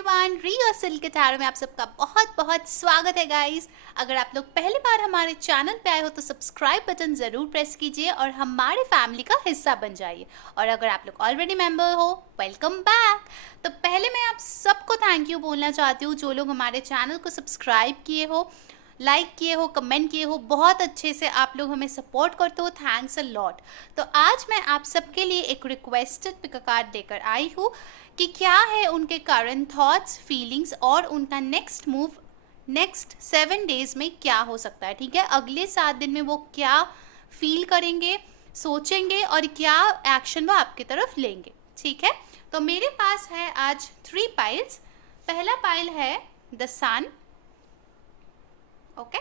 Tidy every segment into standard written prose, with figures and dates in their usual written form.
Everyone, रियो silk tarot में आप सबका बहुत बहुत स्वागत है गाइस। अगर आप लोग पहली बार हमारे चैनल पे आए हो तो सब्सक्राइब बटन ज़रूर प्रेस कीजिए और हमारे फैमिली का हिस्सा बन जाइए। और अगर आप लोग ऑलरेडी मेंबर हो, वेलकम बैक। तो पहले मैं आप सबको थैंक यू बोलना चाहती हूँ जो लोग हमारे चैनल को सब्सक्राइब किए हो, लाइक किए हो, कमेंट किए हो, बहुत अच्छे से आप लोग हमें सपोर्ट करते हो, थैंक्स अ लॉट। तो आज मैं आप सबके लिए एक रिक्वेस्टेड पिक कार्ड लेकर आई हूँ कि क्या है उनके करंट थॉट्स, फीलिंग्स और उनका नेक्स्ट मूव नेक्स्ट 7 डेज में क्या हो सकता है। ठीक है, अगले 7 दिन में वो क्या फील करेंगे, सोचेंगे और क्या एक्शन वो आपकी तरफ लेंगे। ठीक है, तो मेरे पास है आज 3 पाइल्स। पहला पाइल है the sun, okay.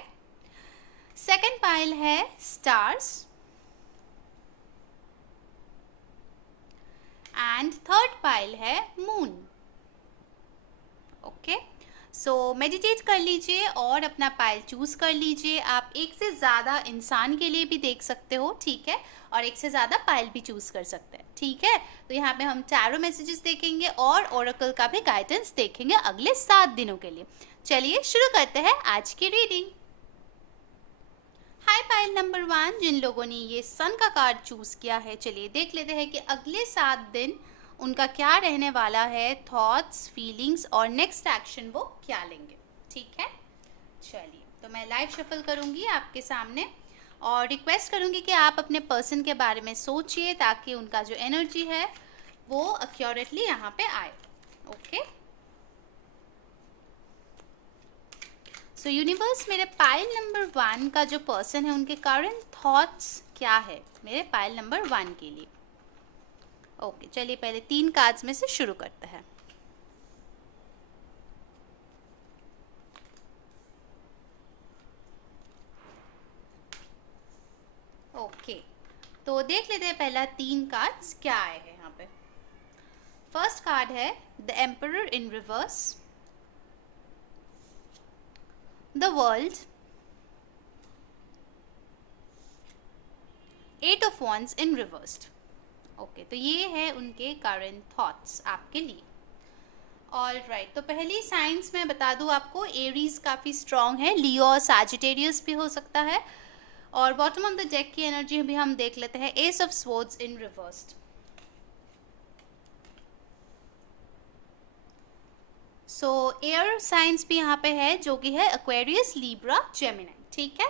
Second pile है स्टार्स एंड थर्ड पाइल है मून। ओके, सो मेडिटेट कर लीजिए और अपना पाइल चूज कर लीजिए। आप एक से ज़्यादा इंसान के लिए भी देख सकते हो, ठीक है, और एक से ज़्यादा पाइल भी चूज कर सकते हैं। ठीक है, तो यहाँ पे हम टैरो मैसेजेस देखेंगे और ओरेकल का भी गाइडेंस देखेंगे अगले 7 दिनों के लिए। चलिए शुरू करते हैं आज की रीडिंग। हाय पाइल नंबर 1, जिन लोगों ने ये सन का कार्ड चूज किया है, चलिए देख लेते हैं कि अगले 7 दिन उनका क्या रहने वाला है, थॉट्स, फीलिंग्स और नेक्स्ट एक्शन वो क्या लेंगे। ठीक है, चलिए तो मैं लाइव शफल करूंगी आपके सामने और रिक्वेस्ट करूंगी कि आप अपने पर्सन के बारे में सोचिए ताकि उनका जो एनर्जी है वो एक्यूरेटली यहाँ पे आए। ओके, सो यूनिवर्स, मेरे पाइल नंबर 1 का जो पर्सन है उनके करंट थॉट्स क्या है मेरे पाइल नंबर 1 के लिए। ओके, चलिए पहले 3 कार्ड्स में से शुरू करते हैं। ओके, तो देख लेते हैं पहला 3 कार्ड्स क्या आए हैं यहाँ पे। फर्स्ट कार्ड है the emperor in reverse, the world, 8 of wands in reversed. Okay, तो ये है उनके करंट थॉट्स आपके लिए। ऑलराइट, तो पहली साइंस मैं बता दूं आपको, एरीज काफ़ी स्ट्रॉन्ग है, लियो और सैजिटेरियस भी हो सकता है। और बॉटम ऑफ द डेक की एनर्जी भी हम देख लेते हैं, S of swords in reversed. So air science भी यहाँ पे है जो कि है एक्वेरियस, लिब्रा, जेमिनी। ठीक है,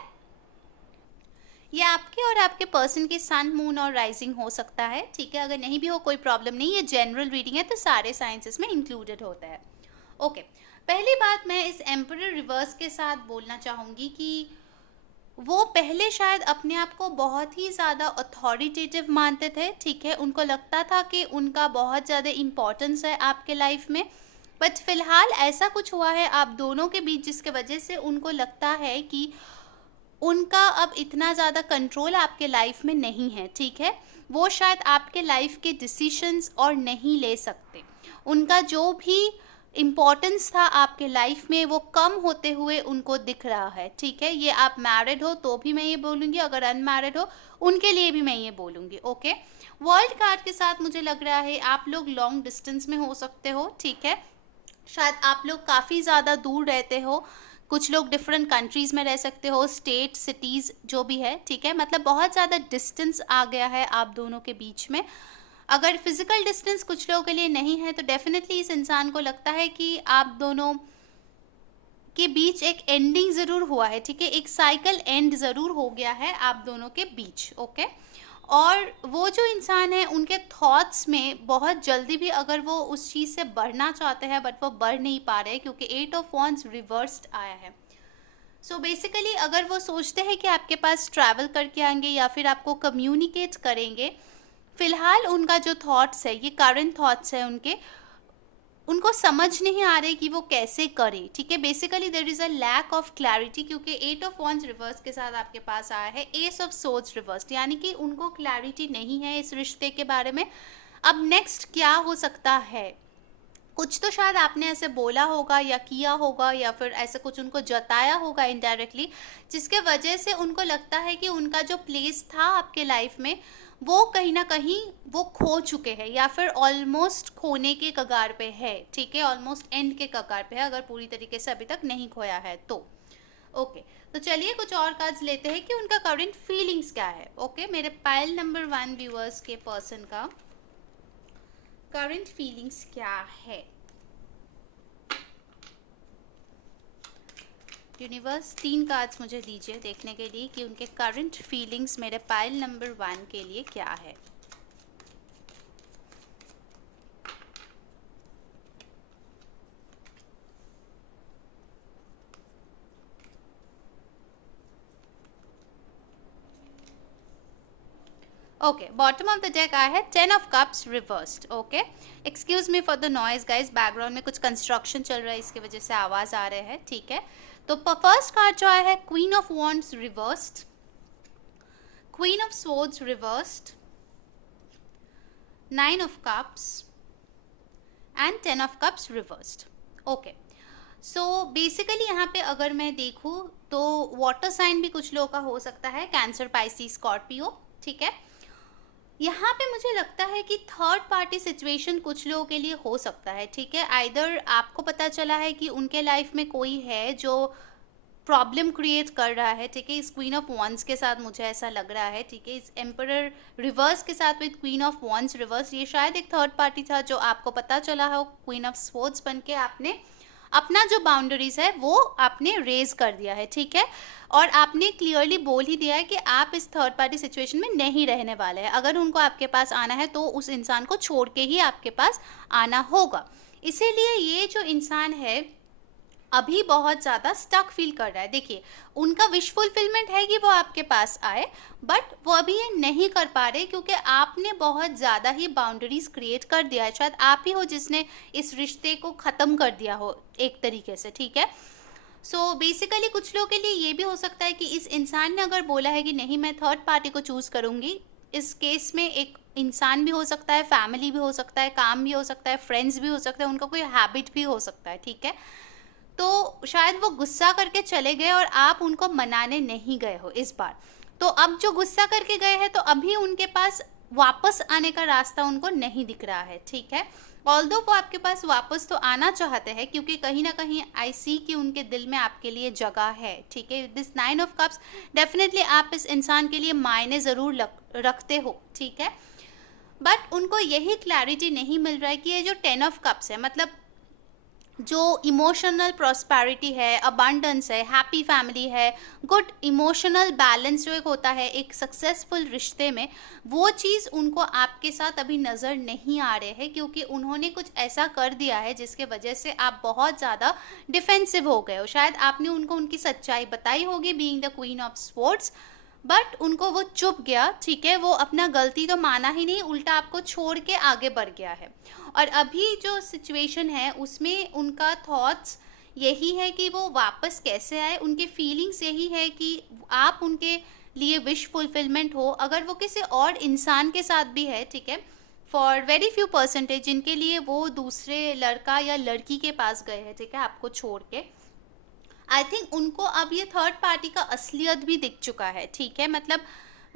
ये आपके और आपके पर्सन के सन, मून और राइजिंग हो सकता है। ठीक है, अगर नहीं भी हो कोई प्रॉब्लम नहीं, ये जनरल रीडिंग है तो सारे साइंसेस में इंक्लूडेड होता है। ओके, पहली बात मैं इस एम्परर रिवर्स के साथ बोलना चाहूँगी कि वो पहले शायद अपने आप को बहुत ही ज़्यादा अथॉरिटेटिव मानते थे। ठीक है, उनको लगता था कि उनका बहुत ज़्यादा इम्पोर्टेंस है आपके लाइफ में, बट फिलहाल ऐसा कुछ हुआ है आप दोनों के बीच जिसके वजह से उनको लगता है कि उनका अब इतना ज़्यादा कंट्रोल आपके लाइफ में नहीं है। ठीक है, वो शायद आपके लाइफ के डिसीशंस और नहीं ले सकते। उनका जो भी इम्पोर्टेंस था आपके लाइफ में वो कम होते हुए उनको दिख रहा है। ठीक है, ये आप मैरिड हो तो भी मैं ये बोलूँगी, अगर अनमैरिड हो उनके लिए भी मैं ये बोलूँगी। ओके, वर्ल्ड कार्ड के साथ मुझे लग रहा है आप लोग लॉन्ग डिस्टेंस में हो सकते हो। ठीक है, शायद आप लोग काफ़ी ज़्यादा दूर रहते हो, कुछ लोग डिफरेंट कंट्रीज़ में रह सकते हो, स्टेट, सिटीज़ जो भी है। ठीक है, मतलब बहुत ज़्यादा डिस्टेंस आ गया है आप दोनों के बीच में। अगर फिजिकल डिस्टेंस कुछ लोगों के लिए नहीं है तो डेफिनेटली इस इंसान को लगता है कि आप दोनों के बीच एक एंडिंग ज़रूर हुआ है। ठीक है, एक साइकिल एंड ज़रूर हो गया है आप दोनों के बीच। ओके, और वो जो इंसान है उनके थॉट्स में बहुत जल्दी भी अगर वो उस चीज़ से बढ़ना चाहते हैं बट वो बढ़ नहीं पा रहे क्योंकि 8 ऑफ wands रिवर्स्ड आया है। सो बेसिकली अगर वो सोचते हैं कि आपके पास ट्रैवल करके आएंगे या फिर आपको कम्युनिकेट करेंगे, फिलहाल उनका जो थॉट्स है, ये करंट थॉट्स है उनके, उनको समझ नहीं आ रहे कि वो कैसे करें। ठीक है, basically there is a lack of clarity क्योंकि 8 ऑफ wands रिवर्स के साथ आपके पास आया है एस ऑफ swords रिवर्स्ड, यानी कि उनको क्लैरिटी नहीं है इस रिश्ते के बारे में। अब नेक्स्ट क्या हो सकता है, कुछ कुछ तो शायद आपने ऐसे बोला होगा या किया होगा या फिर ऐसे कुछ उनको जताया होगा इनडायरेक्टली, जिसके वजह से उनको लगता है कि उनका जो प्लेस था आपके लाइफ में वो कहीं ना कहीं वो खो चुके हैं या फिर ऑलमोस्ट खोने के कगार पे है, ठीक है, ऑलमोस्ट एंड के कगार पे है, अगर पूरी तरीके से अभी तक नहीं खोया है तो। ओके, तो चलिए कुछ और कार्ड्स लेते हैं कि उनका करंट फीलिंग्स क्या है। ओके, मेरे पाइल नंबर 1 व्यूअर्स के पर्सन का करंट फीलिंग्स क्या है। यूनिवर्स 3 कार्ड्स मुझे दीजिए देखने के लिए कि उनके करंट फीलिंग्स मेरे पाइल नंबर 1 के लिए क्या है। Okay, bottom of the deck आया है 10 of cups reversed. Okay, excuse me for the noise guys, background में कुछ कंस्ट्रक्शन चल रहा है, इसकी वजह से आवाज आ रहे हैं, ठीक है। तो फर्स्ट कार्ड जो आया है queen of wands reversed, queen of swords reversed, 9 of cups and 10 of cups reversed. Okay, so basically यहाँ पे अगर मैं देखूँ तो वाटर साइन भी कुछ लोगों का हो सकता है, कैंसर, पाइसी, स्कॉर्पियो, ठीक है। यहाँ पे मुझे लगता है कि थर्ड पार्टी सिचुएशन कुछ लोगों के लिए हो सकता है, ठीक है। आइदर आपको पता चला है कि उनके लाइफ में कोई है जो प्रॉब्लम क्रिएट कर रहा है, ठीक है, इस क्वीन ऑफ वॉन्ड्स के साथ मुझे ऐसा लग रहा है, ठीक है, इस एम्परर रिवर्स के साथ with queen of wands reverse, ये शायद एक थर्ड पार्टी था जो आपको पता चला हो, क्वीन ऑफ स्वॉर्ड्स बन के आपने अपना जो बाउंड्रीज है वो आपने रेज कर दिया है, ठीक है, और आपने क्लियरली बोल ही दिया है कि आप इस थर्ड पार्टी सिचुएशन में नहीं रहने वाले हैं। अगर उनको आपके पास आना है तो उस इंसान को छोड़ के ही आपके पास आना होगा। इसीलिए ये जो इंसान है अभी बहुत ज़्यादा स्टक फील कर रहा है। देखिए, उनका विश फुलफिलमेंट है कि वो आपके पास आए, बट वो अभी ये नहीं कर पा रहे क्योंकि आपने बहुत ज़्यादा ही बाउंड्रीज क्रिएट कर दिया है। शायद आप ही हो जिसने इस रिश्ते को ख़त्म कर दिया हो एक तरीके से, ठीक है। सो बेसिकली कुछ लोगों के लिए ये भी हो सकता है कि इस इंसान ने अगर बोला है कि नहीं मैं थर्ड पार्टी को चूज़ करूँगी, इस केस में एक इंसान भी हो सकता है, फैमिली भी हो सकता है, काम भी हो सकता है, फ्रेंड्स भी हो सकता है, उनका कोई हैबिट भी हो सकता है, ठीक है। तो शायद वो गुस्सा करके चले गए और आप उनको मनाने नहीं गए हो इस बार। तो अब जो गुस्सा करके गए हैं तो अभी उनके पास वापस आने का रास्ता उनको नहीं दिख रहा है, ठीक है। ऑल्दो वो आपके पास वापस तो आना चाहते हैं क्योंकि कहीं ना कहीं आई सी कि उनके दिल में आपके लिए जगह है, ठीक है। दिस 9 ऑफ कप्स डेफिनेटली आप इस इंसान के लिए मायने ज़रूर रखते हो, ठीक है, बट उनको यही क्लैरिटी नहीं मिल रहा है कि ये जो 10 ऑफ कप्स है, मतलब जो इमोशनल प्रॉस्पेरिटी है, अबंडेंस है, हैप्पी फैमिली है, गुड इमोशनल बैलेंस जो एक होता है एक सक्सेसफुल रिश्ते में, वो चीज़ उनको आपके साथ अभी नज़र नहीं आ रहे हैं क्योंकि उन्होंने कुछ ऐसा कर दिया है जिसके वजह से आप बहुत ज़्यादा डिफेंसिव हो गए हो। शायद आपने उनको उनकी सच्चाई बताई होगी being the queen of sports, but उनको वो चुप गया, ठीक है, वो अपना गलती तो माना ही नहीं, उल्टा आपको छोड़ के आगे बढ़ गया है। और अभी जो सिचुएशन है उसमें उनका थॉट्स यही है कि वो वापस कैसे आए, उनके फीलिंग्स यही है कि आप उनके लिए विश फुलफिलमेंट हो। अगर वो किसी और इंसान के साथ भी है, ठीक है, फॉर वेरी फ्यू परसेंटेज जिनके लिए वो दूसरे लड़का या लड़की के पास गए हैं, ठीक है, आपको छोड़ के, आई थिंक उनको अब ये थर्ड पार्टी का असलियत भी दिख चुका है, ठीक है। मतलब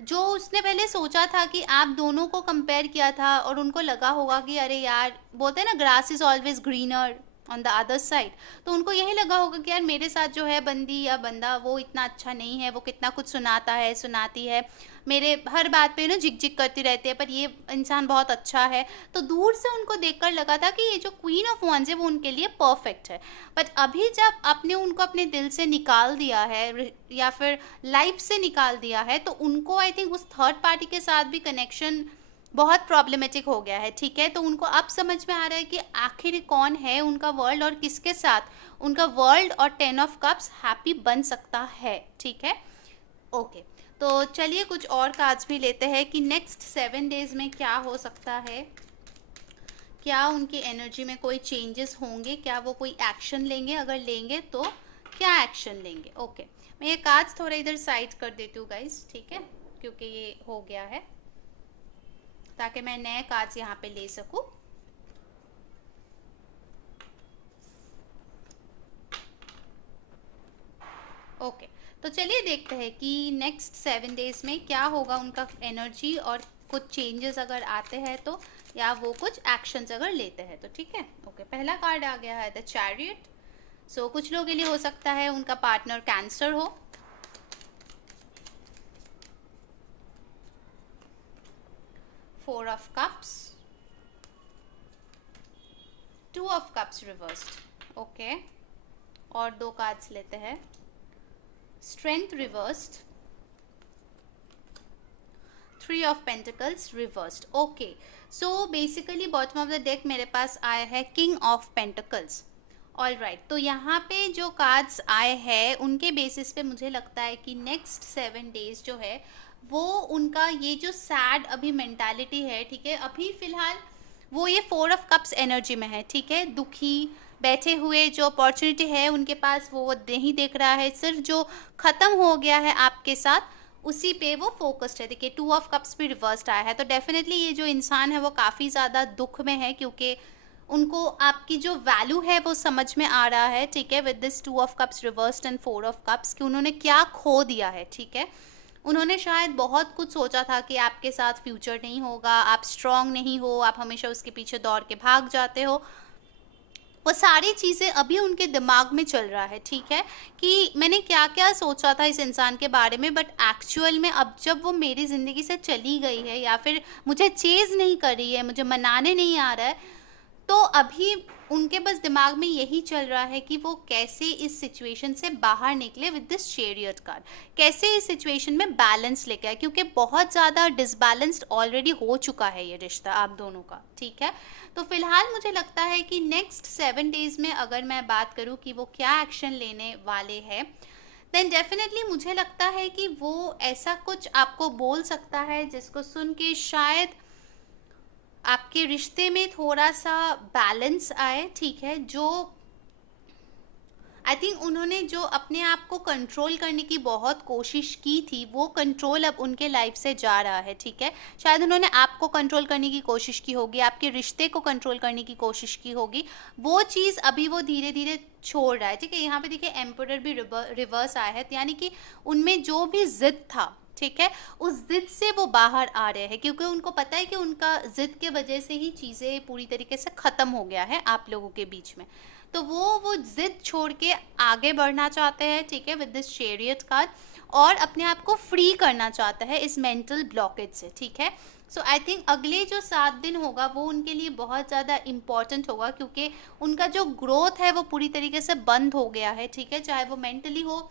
जो उसने पहले सोचा था कि आप दोनों को कंपेयर किया था और उनको लगा होगा कि अरे यार, बोलते हैं ना grass is always greener on the other side, तो उनको यही लगा होगा कि यार मेरे साथ जो है बंदी या बंदा वो इतना अच्छा नहीं है, वो कितना कुछ सुनाता है, सुनाती है, मेरे हर बात पे ना झिक झिक करती रहती है, पर ये इंसान बहुत अच्छा है। तो दूर से उनको देखकर लगा था कि ये जो क्वीन ऑफ वॉन्ड्स है वो उनके लिए परफेक्ट है। बट अभी जब आपने उनको अपने दिल से निकाल दिया है या फिर लाइफ से निकाल दिया है, तो उनको आई थिंक उस थर्ड पार्टी के साथ भी कनेक्शन बहुत प्रॉब्लमेटिक हो गया है, ठीक है। तो उनको अब समझ में आ रहा है कि आखिर कौन है उनका वर्ल्ड और किसके साथ उनका वर्ल्ड और 10 ऑफ कप्स हैप्पी बन सकता है, ठीक है। ओके, तो चलिए कुछ और कार्ड्स भी लेते हैं कि नेक्स्ट 7 डेज में क्या हो सकता है, क्या उनकी एनर्जी में कोई चेंजेस होंगे, क्या वो कोई एक्शन लेंगे, अगर लेंगे तो क्या एक्शन लेंगे। ओके, मैं ये कार्ड्स थोड़ा इधर साइड कर देती हूँ गाइस, ठीक है, क्योंकि ये हो गया है, ताकि मैं नए कार्ड्स यहाँ पे ले सकूँ। तो चलिए देखते हैं कि नेक्स्ट 7 डेज में क्या होगा उनका एनर्जी, और कुछ चेंजेस अगर आते हैं तो, या वो कुछ एक्शंस अगर लेते हैं तो। ठीक है, ओके। पहला कार्ड आ गया है द चैरियट। सो कुछ लोगों के लिए हो सकता है उनका पार्टनर कैंसर हो। 4 of cups, 2 of cups reversed, okay. और 2 कार्ड्स लेते हैं, strength reversed, 3 of pentacles reversed, okay. So basically bottom of the deck मेरे पास आया है king of pentacles. All right, तो यहाँ पे जो कार्ड्स आए हैं उनके बेसिस पे मुझे लगता है कि नेक्स्ट 7 डेज जो है वो उनका ये जो सैड अभी मेंटालिटी है, ठीक है, अभी फिलहाल वो ये 4 ऑफ कप्स एनर्जी में है, ठीक है, दुखी बैठे हुए, जो अपॉर्चुनिटी है उनके पास वो नहीं देख रहा है, सिर्फ जो खत्म हो गया है आपके साथ उसी पे वो फोकस्ड है। देखिए 2 ऑफ कप्स भी रिवर्स्ड आया है, तो डेफिनेटली ये जो इंसान है वो काफ़ी ज़्यादा दुख में है, क्योंकि उनको आपकी जो वैल्यू है वो समझ में आ रहा है, ठीक है, with this 2 of cups reversed and 4 of cups, कि उन्होंने क्या खो दिया है, ठीक है। उन्होंने शायद बहुत कुछ सोचा था कि आपके साथ फ्यूचर नहीं होगा, आप स्ट्रांग नहीं हो, आप हमेशा उसके पीछे दौड़ के भाग जाते हो, वो सारी चीज़ें अभी उनके दिमाग में चल रहा है, ठीक है, कि मैंने क्या क्या सोचा था इस इंसान के बारे में, बट एक्चुअल में अब जब वो मेरी ज़िंदगी से चली गई है या फिर मुझे चेज़ नहीं कर रही है, मुझे मनाने नहीं आ रहा है, तो अभी उनके बस दिमाग में यही चल रहा है कि वो कैसे इस सिचुएशन से बाहर निकले विद दिस चैरियट कार्ड, कैसे इस सिचुएशन में बैलेंस लेके आए, क्योंकि बहुत ज़्यादा डिसबैलेंस्ड ऑलरेडी हो चुका है ये रिश्ता आप दोनों का, ठीक है। तो फिलहाल मुझे लगता है कि नेक्स्ट 7 डेज में अगर मैं बात करूँ कि वो क्या एक्शन लेने वाले हैं, देन डेफिनेटली मुझे लगता है कि वो ऐसा कुछ आपको बोल सकता है जिसको सुन के शायद आपके रिश्ते में थोड़ा सा बैलेंस आए, ठीक है। जो आई थिंक उन्होंने जो अपने आप को कंट्रोल करने की बहुत कोशिश की थी, वो कंट्रोल अब उनके लाइफ से जा रहा है, ठीक है। शायद उन्होंने आपको कंट्रोल करने की कोशिश की होगी, आपके रिश्ते को कंट्रोल करने की कोशिश की होगी, वो चीज़ अभी वो धीरे धीरे छोड़ रहा है, ठीक है। यहाँ पे देखिए एम्परर भी रिवर्स आया है, यानी कि उनमें जो भी जिद था, ठीक है, उस जिद से वो बाहर आ रहे हैं, क्योंकि उनको पता है कि उनका जिद के वजह से ही चीज़ें पूरी तरीके से ख़त्म हो गया है आप लोगों के बीच में। तो वो जिद छोड़ के आगे बढ़ना चाहते हैं, ठीक है, विद दिस चैरियट कार्ड, और अपने आप को फ्री करना चाहता है इस मेंटल ब्लॉकेज से, ठीक है। सो आई थिंक अगले जो 7 दिन होगा वो उनके लिए बहुत ज़्यादा इम्पॉर्टेंट होगा, क्योंकि उनका जो ग्रोथ है वो पूरी तरीके से बंद हो गया है, ठीक है, चाहे वो मेंटली हो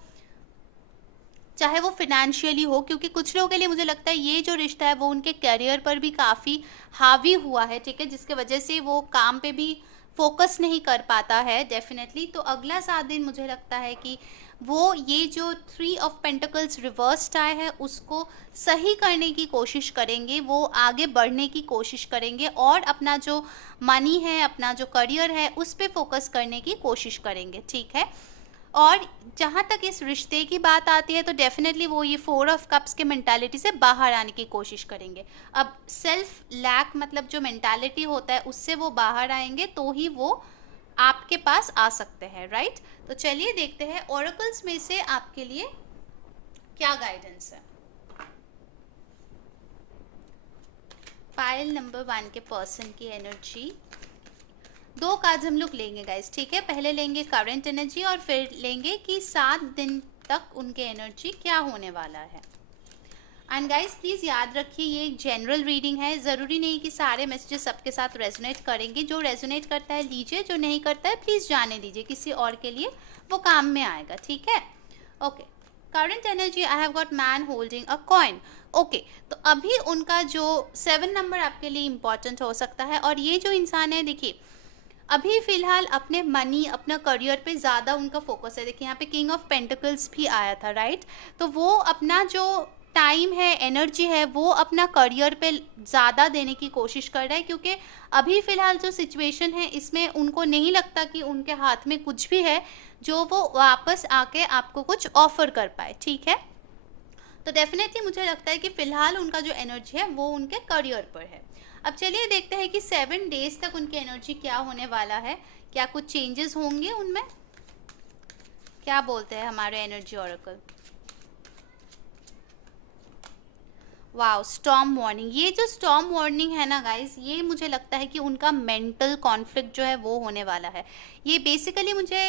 चाहे वो फिनेंशियली हो, क्योंकि कुछ लोगों के लिए मुझे लगता है ये जो रिश्ता है वो उनके करियर पर भी काफ़ी हावी हुआ है, ठीक है, जिसके वजह से वो काम पे भी फोकस नहीं कर पाता है डेफिनेटली। तो अगला 7 दिन मुझे लगता है कि वो ये जो 3 ऑफ पेंटिकल्स रिवर्स्ड आए हैं उसको सही करने की कोशिश करेंगे, वो आगे बढ़ने की कोशिश करेंगे, और अपना जो मनी है, अपना जो करियर है, उस पर फोकस करने की कोशिश करेंगे, ठीक है। और जहाँ तक इस रिश्ते की बात आती है तो डेफिनेटली वो ये 4 ऑफ कप्स के मेंटालिटी से बाहर आने की कोशिश करेंगे। अब सेल्फ लैक मतलब जो मेंटालिटी होता है उससे वो बाहर आएंगे, तो ही वो आपके पास आ सकते हैं, राइट। तो चलिए देखते हैं ओरेकल्स में से आपके लिए क्या गाइडेंस है। पाइल नंबर 1 के पर्सन की एनर्जी, 2 कार्ड्स हम लोग लेंगे गाइस, ठीक है। पहले लेंगे करंट एनर्जी और फिर लेंगे कि 7 दिन तक उनके एनर्जी क्या होने वाला है। एंड गाइस प्लीज़ याद रखिए ये एक जनरल रीडिंग है, ज़रूरी नहीं कि सारे मैसेजेस सबके साथ रेजोनेट करेंगे। जो रेजोनेट करता है लीजिए, जो नहीं करता है प्लीज़ जाने दीजिए, किसी और के लिए वो काम में आएगा, ठीक है। Okay, current energy, I have got man holding a coin. Okay, तो अभी उनका जो 7 नंबर आपके लिए इम्पॉर्टेंट हो सकता है, और ये जो इंसान है देखिए अभी फिलहाल अपने मनी, अपना करियर पे ज़्यादा उनका फोकस है। देखिए यहाँ पे किंग ऑफ पेंटिकल्स भी आया था, राइट। तो वो अपना जो टाइम है, एनर्जी है, वो अपना करियर पे ज़्यादा देने की कोशिश कर रहा है, क्योंकि अभी फ़िलहाल जो सिचुएशन है इसमें उनको नहीं लगता कि उनके हाथ में कुछ भी है जो वो वापस आके आपको कुछ ऑफर कर पाए, ठीक है। तो डेफिनेटली मुझे लगता है कि फ़िलहाल उनका जो एनर्जी है वो उनके करियर पर है। अब चलिए देखते हैं कि 7 डेज तक उनकी एनर्जी क्या होने वाला है, क्या कुछ चेंजेस होंगे उनमें, क्या बोलते हैं हमारे energy oracle. Wow, storm warning. ये जो स्टॉर्म वार्निंग है ना गाइस, ये मुझे लगता है कि उनका मेंटल कॉन्फ्लिक्ट जो है वो होने वाला है। ये बेसिकली मुझे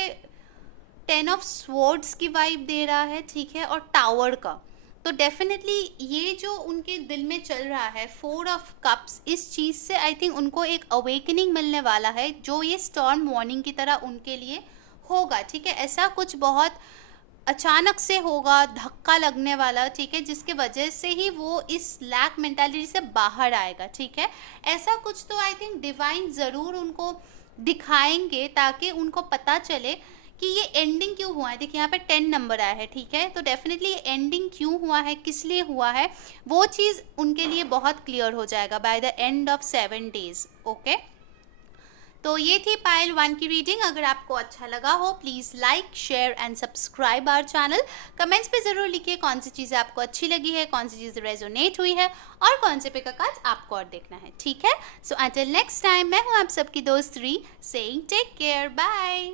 10 ऑफ स्वॉर्ड्स की वाइब दे रहा है, ठीक है, और टावर का। तो डेफिनेटली ये जो उनके दिल में चल रहा है 4 ऑफ कप्स, इस चीज़ से आई थिंक उनको एक अवेकनिंग मिलने वाला है, जो ये स्टॉर्म वार्निंग की तरह उनके लिए होगा, ठीक है। ऐसा कुछ बहुत अचानक से होगा, धक्का लगने वाला, ठीक है, जिसके वजह से ही वो इस लैक मेंटालिटी से बाहर आएगा, ठीक है। ऐसा कुछ तो आई थिंक डिवाइन ज़रूर उनको दिखाएंगे, ताकि उनको पता चले कि ये एंडिंग क्यों हुआ है। देखिए यहाँ पे 10 नंबर आया है, ठीक है, तो डेफिनेटली ये एंडिंग क्यों हुआ है, किस लिए हुआ है, वो चीज़ उनके लिए बहुत क्लियर हो जाएगा by the end of 7 days. Okay, तो ये थी पाइल 1 की रीडिंग। अगर आपको अच्छा लगा हो, please like, share and subscribe our channel. Comments पे ज़रूर लिखिए कौन सी चीज़ें आपको अच्छी लगी है, कौन सी चीज़ रेजोनेट हुई है, और कौन से पे का काज आपको और देखना है, ठीक है। सो अंटिल नेक्स्ट टाइम, मैं हूँ आप सबकी दोस्त री, सेइंग टेक केयर, बाय।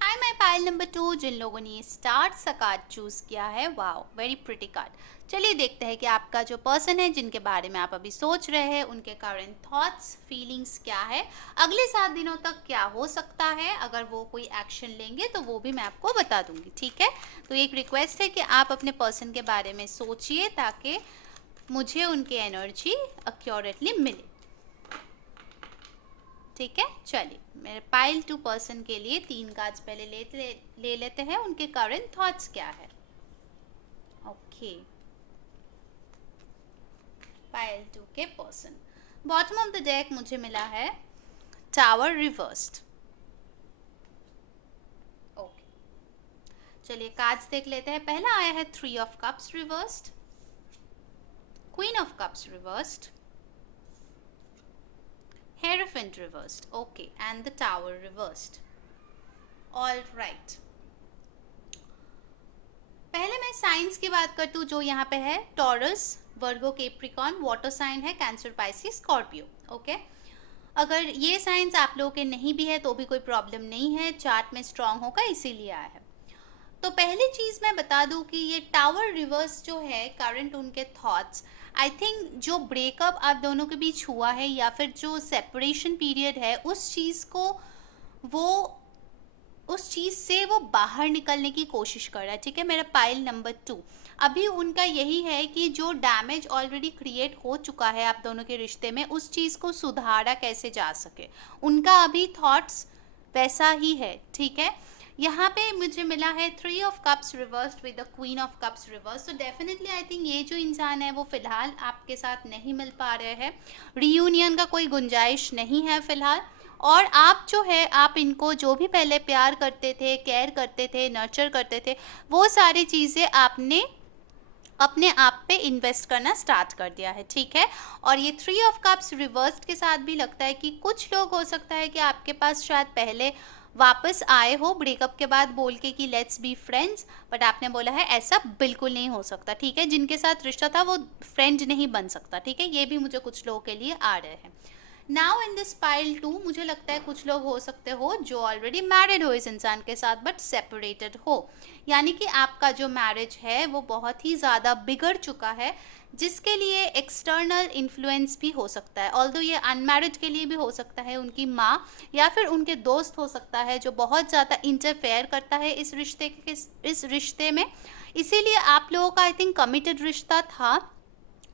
हाय, मैं पाइल नंबर 2, जिन लोगों ने ये स्टार्स का कार्ड चूज किया है, वाओ वेरी प्रिटी कार्ड। चलिए देखते हैं कि आपका जो पर्सन है, जिनके बारे में आप अभी सोच रहे हैं, उनके करंट थॉट्स, फीलिंग्स क्या है, अगले 7 दिनों तक क्या हो सकता है। अगर वो कोई एक्शन लेंगे तो वो भी मैं आपको बता दूंगी, ठीक है। तो एक रिक्वेस्ट है कि आप अपने पर्सन के बारे में सोचिए, ताकि मुझे उनकी एनर्जी एक्यूरेटली मिले, ठीक है। चलिए मेरे पाइल 2 पर्सन के लिए 3 कार्ड्स पहले ले लेते हैं, उनके करंट थॉट्स क्या है। ओके, पाइल 2 के person, bottom of the deck मुझे मिला है टावर रिवर्स्ड। ओके, चलिए कार्ड्स देख लेते हैं। पहला आया है 3 of cups reversed, queen of cups reversed, Hierophant reversed, okay, and the Tower reversed. All right. पहले मैं साइंस की बात करती हूँ, जो यहाँ पे है टॉरस, वर्गो, कैप्रिकॉर्न, वाटर साइन है, कैंसर, पाइसिस, स्कॉर्पियो। ओके, अगर ये साइंस आप लोगों के नहीं भी है तो भी कोई प्रॉब्लम नहीं है, चार्ट में स्ट्रांग होगा इसीलिए आया है। तो पहली चीज़ मैं बता दूं कि ये टावर रिवर्स जो है, करंट उनके थॉट्स, आई थिंक जो ब्रेकअप आप दोनों के बीच हुआ है, या फिर जो सेपरेशन पीरियड है, उस चीज़ को वो उस चीज़ से वो बाहर निकलने की कोशिश कर रहा है, ठीक है। मेरा पाइल नंबर 2, अभी उनका यही है कि जो डैमेज ऑलरेडी क्रिएट हो चुका है आप दोनों के रिश्ते में, उस चीज़ को सुधारा कैसे जा सके, उनका अभी थॉट्स वैसा ही है, ठीक है। यहाँ पे मुझे मिला है 3 of cups reversed with the queen of cups reverse. तो डेफिनेटली आई थिंक ये जो इंसान है वो फिलहाल आपके साथ नहीं मिल पा रहे हैं, रीयूनियन का कोई गुंजाइश नहीं है फिलहाल। और आप जो है, आप इनको जो भी पहले प्यार करते थे, केयर करते थे, नर्चर करते थे, वो सारी चीज़ें आपने अपने आप पे इन्वेस्ट करना स्टार्ट कर दिया है, ठीक है। और ये 3 ऑफ कप्स रिवर्स्ड के साथ भी लगता है कि कुछ लोग हो सकता है कि आपके पास शायद पहले वापस आए हो ब्रेकअप के बाद बोल के कि लेट्स बी फ्रेंड्स, बट आपने बोला है ऐसा बिल्कुल नहीं हो सकता, ठीक है। जिनके साथ रिश्ता था वो फ्रेंड नहीं बन सकता, ठीक है। ये भी मुझे कुछ लोगों के लिए आ रहे हैं। नाउ इन दिस पाइल 2, मुझे लगता है कुछ लोग हो सकते हो जो ऑलरेडी मैरिड हो इस इंसान के साथ, बट सेपरेटेड हो, यानी कि आपका जो मैरिज है वो बहुत ही ज़्यादा बिगड़ चुका है, जिसके लिए एक्सटर्नल इन्फ्लुएंस भी हो सकता है। ऑल्दो ये अनमैरिड के लिए भी हो सकता है, उनकी माँ या फिर उनके दोस्त हो सकता है, जो बहुत ज़्यादा इंटरफेयर करता है इस रिश्ते में। इसीलिए आप लोगों का आई थिंक कमिटेड रिश्ता था,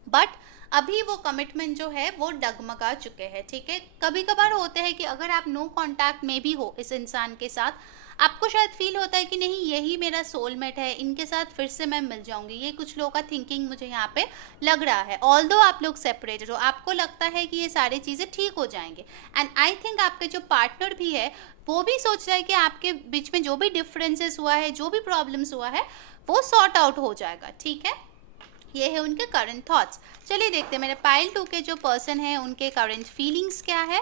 बट अभी वो कमिटमेंट जो है वो डगमगा चुके हैं, ठीक है। कभी कभार होते हैं कि अगर आप नो कांटेक्ट में भी हो इस इंसान के साथ, आपको शायद फील होता है कि नहीं यही मेरा सोलमेट है, इनके साथ फिर से मैं मिल जाऊंगी। ये कुछ लोगों का थिंकिंग मुझे यहाँ पे लग रहा है। ऑल्दो आप लोग सेपरेटेड हो, आपको लगता है कि ये सारी चीज़ें ठीक हो जाएंगे, एंड आई थिंक आपके जो पार्टनर भी है वो भी सोच रहा है कि आपके बीच में जो भी डिफरेंसेस हुआ है, जो भी प्रॉब्लम्स हुआ है, वो सॉर्ट आउट हो जाएगा, ठीक है। ये है उनके करंट थॉट्स। चलिए देखते हैं मेरे पाइल 2 के जो पर्सन है उनके करंट फीलिंग्स क्या है।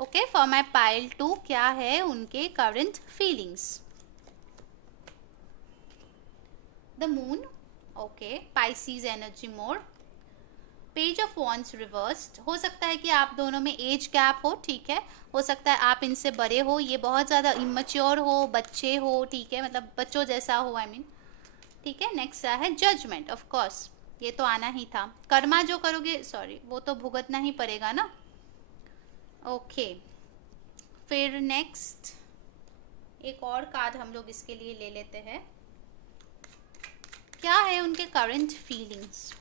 ओके, फॉर माय पाइल 2 क्या है उनके current feelings. The moon, okay, Pisces energy more, page of wands reversed. हो सकता है कि आप दोनों में एज गैप हो, ठीक है। हो सकता है आप इनसे बड़े हो, ये बहुत ज़्यादा इमेच्योर हो, बच्चे हो, ठीक है, मतलब बच्चों जैसा हो, आई मीन ठीक है। नेक्स्ट है जजमेंट, ऑफ कोर्स ये तो आना ही था। कर्मा जो करोगे, सॉरी, वो तो भुगतना ही पड़ेगा ना। ओके, फिर नेक्स्ट एक और कार्ड हम लोग इसके लिए ले लेते हैं। क्या है उनके करंट फीलिंग्स?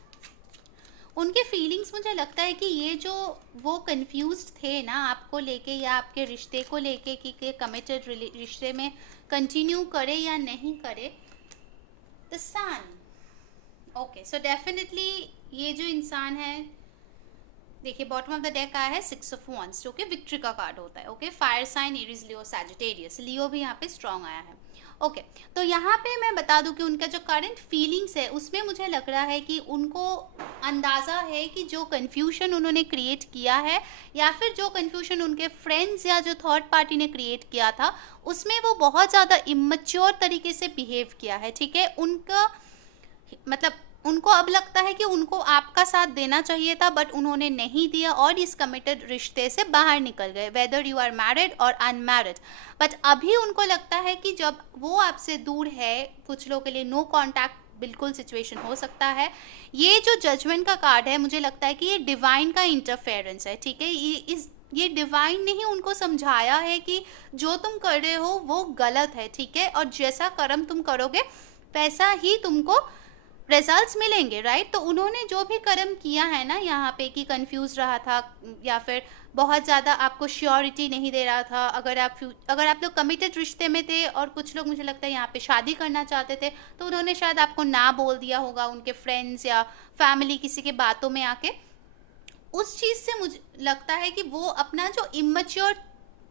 उनके फीलिंग्स, मुझे लगता है कि ये जो वो कंफ्यूज थे ना आपको लेके या आपके रिश्ते को लेके कि कमिटेड रिश्ते में कंटिन्यू करे या नहीं करे। The sun, okay, so definitely ये जो इंसान है, देखिए बॉटम ऑफ द डेक आया है 6 ऑफ वंस जो कि विक्ट्री का कार्ड होता है। ओके, फायर साइन एरीज, लियो, सैजिटेरियस, लियो भी यहाँ पे स्ट्रॉन्ग आया है। ओके, तो यहाँ पे मैं बता दूं कि उनका जो करंट फीलिंग्स है उसमें मुझे लग रहा है कि उनको अंदाज़ा है कि जो कन्फ्यूजन उन्होंने क्रिएट किया है या फिर जो कन्फ्यूजन उनके फ्रेंड्स या जो थर्ड पार्टी ने क्रिएट किया था उसमें वो बहुत ज़्यादा इमैच्योर तरीके से बिहेव किया है। ठीक है, उनका मतलब उनको अब लगता है कि उनको आपका साथ देना चाहिए था बट उन्होंने नहीं दिया और इस कमिटेड रिश्ते से बाहर निकल गए, वेदर यू आर मैरिड और अनमैरिड। बट अभी उनको लगता है कि जब वो आपसे दूर है, कुछ लोगों के लिए नो कांटेक्ट बिल्कुल सिचुएशन हो सकता है। ये जो जजमेंट का कार्ड है मुझे लगता है कि ये डिवाइन का इंटरफेरेंस है। ठीक है, ये डिवाइन ने ही उनको समझाया है कि जो तुम कर रहे हो वो गलत है। ठीक है, और जैसा कर्म तुम करोगे वैसा ही तुमको रिजल्ट्स मिलेंगे, राइट। तो उन्होंने जो भी कर्म किया है ना यहाँ पे कि कंफ्यूज रहा था या फिर बहुत ज़्यादा आपको श्योरिटी नहीं दे रहा था, अगर आप लोग कमिटेड रिश्ते में थे और कुछ लोग मुझे लगता है यहाँ पे शादी करना चाहते थे तो उन्होंने शायद आपको ना बोल दिया होगा उनके फ्रेंड्स या फैमिली किसी के बातों में आके। उस चीज़ से मुझे लगता है कि वो अपना जो इमेच्योर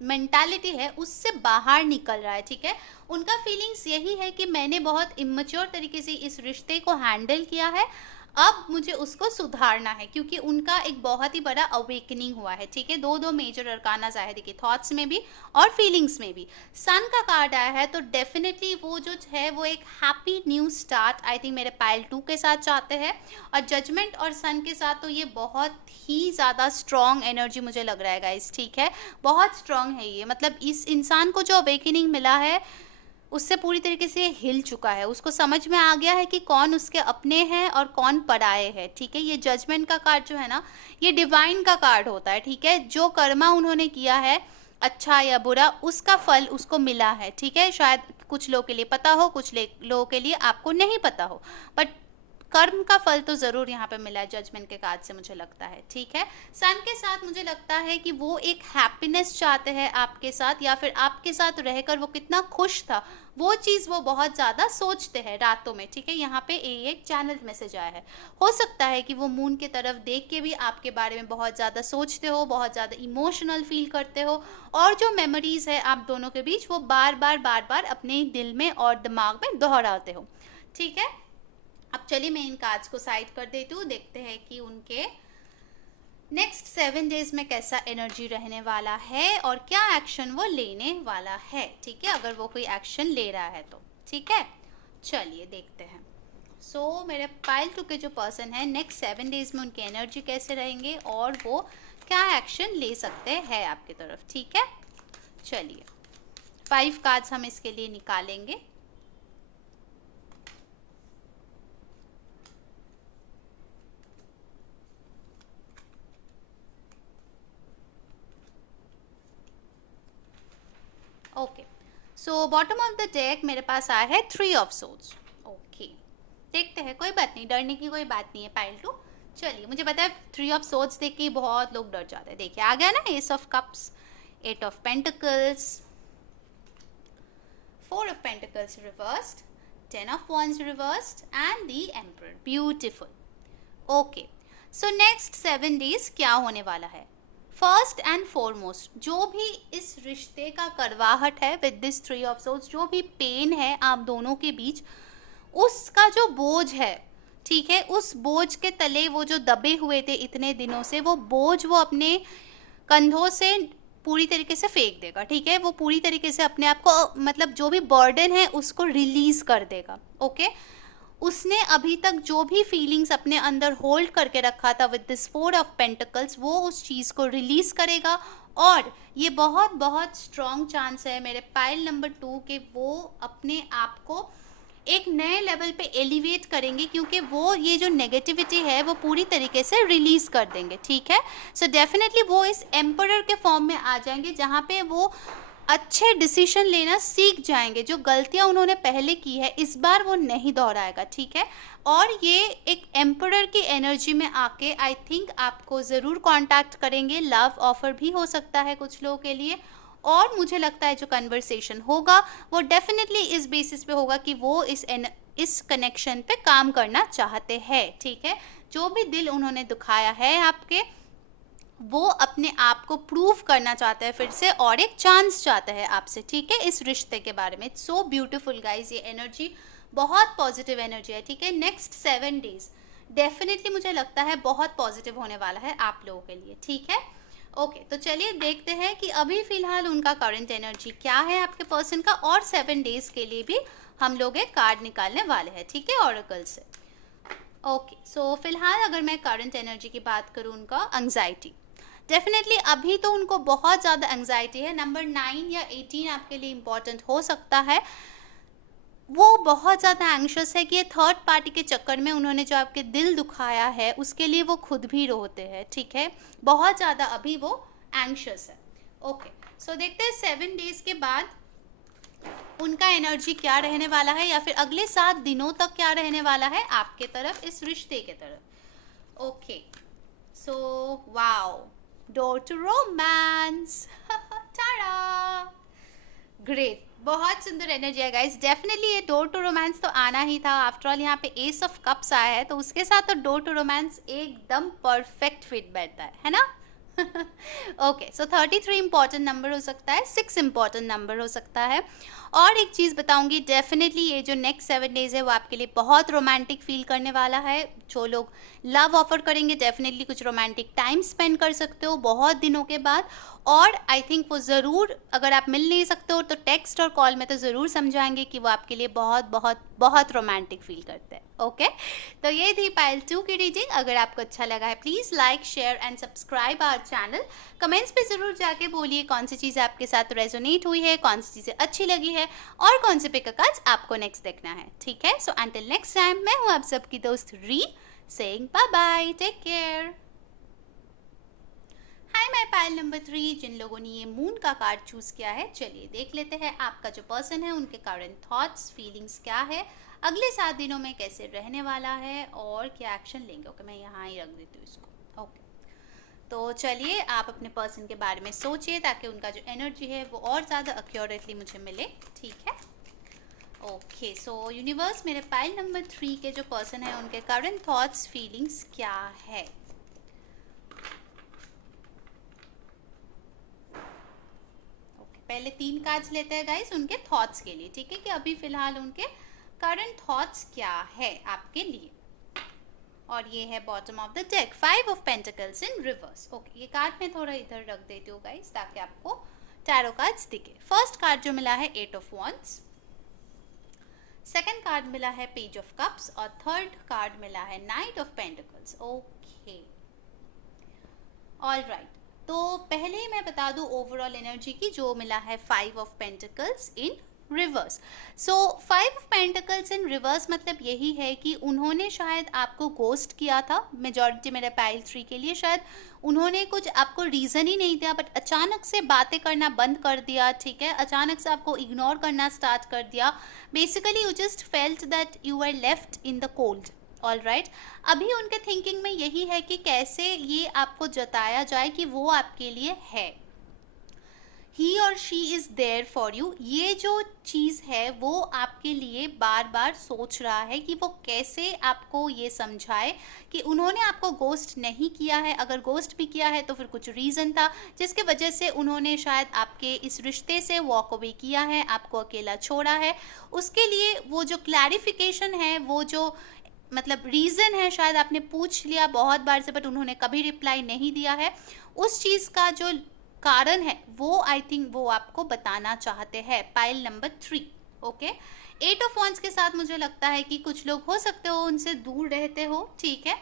मेंटालिटी है उससे बाहर निकल रहा है। ठीक है, उनका फीलिंग्स यही है कि मैंने बहुत इमेच्योर तरीके से इस रिश्ते को हैंडल किया है, अब मुझे उसको सुधारना है, क्योंकि उनका एक बहुत ही बड़ा अवेकनिंग हुआ है। ठीक है, दो मेजर अरकाना जाहिर है कि थॉट्स में भी और फीलिंग्स में भी। सन का कार्ड आया है तो डेफिनेटली वो जो है वो एक happy new start I think मेरे पाइल 2 के साथ चाहते हैं। और जजमेंट और सन के साथ तो ये बहुत ही ज़्यादा स्ट्रॉन्ग एनर्जी मुझे लग रहा है गाइस। ठीक है, बहुत स्ट्रॉन्ग है ये, मतलब इस इंसान को जो अवेकनिंग मिला है उससे पूरी तरीके से हिल चुका है, उसको समझ में आ गया है कि कौन उसके अपने हैं और कौन पराए हैं। ठीक है, ये जजमेंट का कार्ड जो है ना ये डिवाइन का कार्ड होता है। ठीक है, जो कर्मा उन्होंने किया है अच्छा या बुरा उसका फल उसको मिला है। ठीक है, शायद कुछ लोगों के लिए पता हो, कुछ लोगों के लिए आपको नहीं पता हो, बट कर्म का फल तो जरूर यहाँ पे मिला है जजमेंट के कार्ड से मुझे लगता है। ठीक है, सन के साथ मुझे लगता है कि वो एक हैप्पीनेस चाहते हैं आपके साथ, या फिर आपके साथ रहकर वो कितना खुश था वो चीज़ वो बहुत ज़्यादा सोचते हैं रातों में। ठीक है, यहाँ पे एक चैनल मैसेज आया है, हो सकता है कि वो मून की तरफ देख के भी आपके बारे में बहुत ज़्यादा सोचते हो, बहुत ज़्यादा इमोशनल फील करते हो, और जो मेमोरीज है आप दोनों के बीच वो बार बार अपने दिल में और दिमाग में दोहराते हो। ठीक है, अब चलिए मैं इन कार्ड्स को साइड कर देती हूँ, देखते हैं कि उनके नेक्स्ट 7 डेज में कैसा एनर्जी रहने वाला है और क्या एक्शन वो लेने वाला है। ठीक है, अगर वो कोई एक्शन ले रहा है तो। ठीक है, चलिए देखते हैं। सो मेरे पाइल 2 के जो पर्सन है नेक्स्ट 7 डेज में उनकी एनर्जी कैसे रहेंगे और वो क्या एक्शन ले सकते हैं आपकी तरफ। ठीक है, चलिए 5 कार्ड्स हम इसके लिए निकालेंगे। Okay, so bottom of the deck मेरे पास आया है 3 ऑफ सोर्ड्स। ओके, देखते हैं, कोई बात नहीं, डरने की कोई बात नहीं है पाइल 2। चलिए, मुझे पता है 3 ऑफ सोर्ड्स देख के बहुत लोग डर जाते हैं। देखिए आ गया ना, S of cups, 8 of pentacles, 4 of pentacles reversed, 10 of wands reversed and the emperor. Beautiful. Okay, so next 7 days क्या होने वाला है? फर्स्ट एंड फॉरमोस्ट, जो भी इस रिश्ते का करवाहट है विद दिस 3 ऑफ सोर्ड्स, जो भी पेन है आप दोनों के बीच, उसका जो बोझ है, ठीक है, उस बोझ के तले वो जो दबे हुए थे इतने दिनों से, वो बोझ वो अपने कंधों से पूरी तरीके से फेंक देगा। ठीक है, वो पूरी तरीके से अपने आप को, मतलब जो भी बर्डन है उसको रिलीज कर देगा। ओके, उसने अभी तक जो भी फीलिंग्स अपने अंदर होल्ड करके रखा था विद दिस 4 ऑफ पेंटिकल्स, वो उस चीज़ को रिलीज करेगा। और ये बहुत बहुत स्ट्रॉन्ग चांस है मेरे पाइल नंबर 2 के वो अपने आप को एक नए लेवल पे एलिवेट करेंगे, क्योंकि वो ये जो नेगेटिविटी है वो पूरी तरीके से रिलीज कर देंगे, ठीक है। सो डेफिनेटली वो इस एम्परर के फॉर्म में आ जाएंगे, जहाँ पे वो अच्छे डिसीजन लेना सीख जाएंगे। जो गलतियां उन्होंने पहले की है इस बार वो नहीं दोहराएगा, ठीक है। और ये एक एम्परर की एनर्जी में आके आई थिंक आपको ज़रूर कांटेक्ट करेंगे। लव ऑफर भी हो सकता है कुछ लोगों के लिए, और मुझे लगता है जो कन्वर्सेशन होगा वो डेफिनेटली इस बेसिस पे होगा कि वो इस कनेक्शन पे काम करना चाहते हैं, ठीक है। जो भी दिल उन्होंने दुखाया है आपके, वो अपने आप को प्रूव करना चाहता है फिर से, और एक चांस चाहता है आपसे, ठीक है, इस रिश्ते के बारे में। इट्स सो ब्यूटीफुल गाइज, ये एनर्जी बहुत पॉजिटिव एनर्जी है, ठीक है। नेक्स्ट 7 डेज डेफिनेटली मुझे लगता है बहुत पॉजिटिव होने वाला है आप लोगों के लिए, ठीक है। ओके, तो चलिए देखते हैं कि अभी फिलहाल उनका करंट एनर्जी क्या है आपके पर्सन का, और 7 डेज के लिए भी हम लोग एक कार्ड निकालने वाले हैं, ठीक है, ऑरेकल से। ओके, सो फिलहाल अगर मैं करंट एनर्जी की बात करूँ, उनका एंग्जाइटी, डेफिनेटली अभी तो उनको बहुत ज़्यादा एंग्जाइटी है। नंबर 9 या 18 आपके लिए इम्पॉर्टेंट हो सकता है। वो बहुत ज़्यादा एंग्शियस है कि ये थर्ड पार्टी के चक्कर में उन्होंने जो आपके दिल दुखाया है उसके लिए वो खुद भी रोते हैं, ठीक है। बहुत ज़्यादा अभी वो एंग्शियस है। ओके, सो देखते हैं 7 डेज के बाद उनका एनर्जी क्या रहने वाला है, या फिर अगले 7 दिनों तक क्या रहने वाला है आपके तरफ, इस रिश्ते के तरफ। Okay, so wow, door to romance tarot, great, बहुत सुंदर एनर्जी है गाइस। डेफिनेटली ये डोर टू रोमांस तो आना ही था। आफ्टर ऑल यहाँ पे एस ऑफ कप्स आया है, तो उसके साथ तो डोर टू रोमांस एकदम परफेक्ट फिट बैठता है ना। ओके, सो 33 इंपॉर्टेंट नंबर हो सकता है, 6 इंपॉर्टेंट नंबर हो सकता है। और एक चीज़ बताऊंगी, डेफिनेटली ये जो नेक्स्ट 7 डेज है वो आपके लिए बहुत रोमांटिक फील करने वाला है। जो लोग लव ऑफर करेंगे डेफिनेटली कुछ रोमांटिक टाइम स्पेंड कर सकते हो बहुत दिनों के बाद। और आई थिंक वो ज़रूर, अगर आप मिल नहीं सकते हो तो टेक्स्ट और कॉल में तो ज़रूर समझाएंगे कि वो आपके लिए बहुत बहुत बहुत रोमांटिक फील करते हैं। ओके, तो ये थी पाइल 2 की रीडिंग। अगर आपको अच्छा लगा है please like, share and subscribe our channel. Comments पे ज़रूर जाके बोलिए कौन सी चीज़ आपके साथ रेजोनेट हुई है, कौन सी चीज़ें अच्छी लगी है, और कौन से पिक कार्ड्स आपको नेक्स्ट देखना है, ठीक है। सो अंटिल नेक्स्ट टाइम, मैं हूँ आप सबकी दोस्त री, saying bye bye, take care. Hi my pile number 3, जिन लोगों ने ये मून का कार्ड चूज किया है, चलिए देख लेते हैं आपका जो पर्सन है उनके करंट थॉट्स, फीलिंग्स क्या है, अगले 7 दिनों में कैसे रहने वाला है, और क्या एक्शन लेंगे। ओके, मैं यहाँ ही रख देती हूँ इसको। ओके, तो चलिए आप अपने पर्सन के बारे में सोचिए, ताकि उनका जो एनर्जी है वो और ज़्यादा एक्यूरेटली मुझे मिले, ठीक है। ओके, सो यूनिवर्स, मेरे पाइल नंबर 3 के जो पर्सन है उनके करंट थॉट्स, फीलिंग्स क्या है। पहले 3 कार्ड्स लेते हैं गाइस उनके थॉट्स के लिए, ठीक है, कि अभी फिलहाल उनके करंट थॉट्स क्या है आपके लिए। और ये है bottom of the deck, 5 of pentacles in reverse. Okay, ये कार्ड मैं थोड़ा इधर रख देती हूँ गाइस ताकि आपको टैरो कार्ड्स दिखे। फर्स्ट कार्ड जो मिला है 8 ऑफ वॉन्ड्स, सेकंड कार्ड मिला है पेज ऑफ कप्स, और थर्ड कार्ड मिला है night of pentacles. Okay, all right, तो पहले मैं बता दूं ओवरऑल एनर्जी की, जो मिला है 5 of pentacles in reverse. So 5 of pentacles in reverse मतलब यही है कि उन्होंने शायद आपको गोस्ट किया था। मेजॉरिटी मेरे पाइल 3 के लिए शायद उन्होंने कुछ आपको रीज़न ही नहीं दिया, बट अचानक से बातें करना बंद कर दिया, ठीक है, अचानक से आपको इग्नोर करना स्टार्ट कर दिया। Basically you just felt that you are left in the cold. All right, अभी उनके थिंकिंग में यही है कि कैसे ये आपको जताया जाए कि वो आपके लिए है, he or she is there for you. ये जो चीज़ है वो आपके लिए बार बार सोच रहा है कि वो कैसे आपको ये समझाए कि उन्होंने आपको गोस्ट नहीं किया है। अगर गोस्ट भी किया है तो फिर कुछ रीज़न था जिसके वजह से उन्होंने शायद आपके इस रिश्ते से वॉक अवे किया है, आपको अकेला छोड़ा है। उसके लिए वो जो क्लैरिफिकेशन है, वो जो मतलब रीज़न है, शायद आपने पूछ लिया बहुत बार से बट उन्होंने कभी रिप्लाई नहीं दिया है, उस चीज़ का जो कारण है वो आई थिंक वो आपको बताना चाहते हैं pile number 3। Okay, 8 of wands के साथ मुझे लगता है कि कुछ लोग हो सकते हो उनसे दूर रहते हो, ठीक है,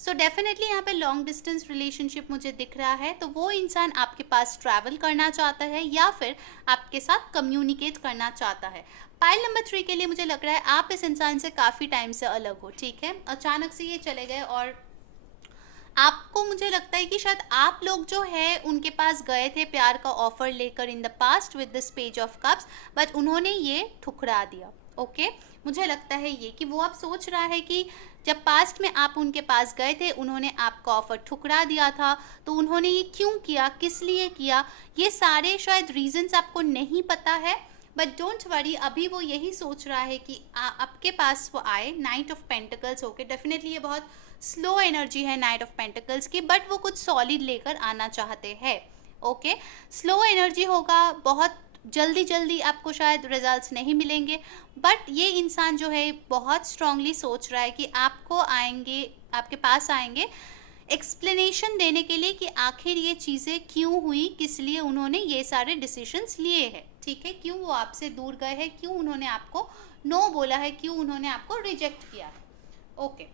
सो डेफिनेटली यहाँ पे लॉन्ग डिस्टेंस रिलेशनशिप मुझे दिख रहा है, तो वो इंसान आपके पास ट्रैवल करना चाहता है या फिर आपके साथ कम्युनिकेट करना चाहता है। पाइल नंबर 3 के लिए मुझे लग रहा है आप इस इंसान से काफ़ी टाइम से अलग हो, ठीक है, अचानक से ये चले गए और आपको, मुझे लगता है कि शायद आप लोग जो है उनके पास गए थे प्यार का ऑफर लेकर in the past with this page of cups, but उन्होंने ये ठुकरा दिया। ओके, मुझे लगता है ये कि वो अब सोच रहा है कि जब पास्ट में आप उनके पास गए थे, उन्होंने आपका ऑफर ठुकरा दिया था, तो उन्होंने ये क्यों किया, किस लिए किया, ये सारे शायद रीजंस आपको नहीं पता है। बट डोंट वरी, अभी वो यही सोच रहा है कि आपके पास वो आए नाइट ऑफ पेंटिकल्स होके। डेफिनेटली ये बहुत स्लो एनर्जी है नाइट ऑफ पेंटिकल्स की, बट वो कुछ सॉलिड लेकर आना चाहते हैं। ओके, स्लो एनर्जी होगा, बहुत जल्दी जल्दी आपको शायद रिजल्ट्स नहीं मिलेंगे, बट ये इंसान जो है बहुत स्ट्रांगली सोच रहा है कि आपको आएंगे, आपके पास आएंगे एक्सप्लेनेशन देने के लिए कि आखिर ये चीज़ें क्यों हुई, किस लिए उन्होंने ये सारे डिसीजंस लिए हैं, ठीक है, क्यों वो आपसे दूर गए हैं, क्यों उन्होंने आपको नो बोला है, क्यों उन्होंने आपको रिजेक्ट किया है। ओके,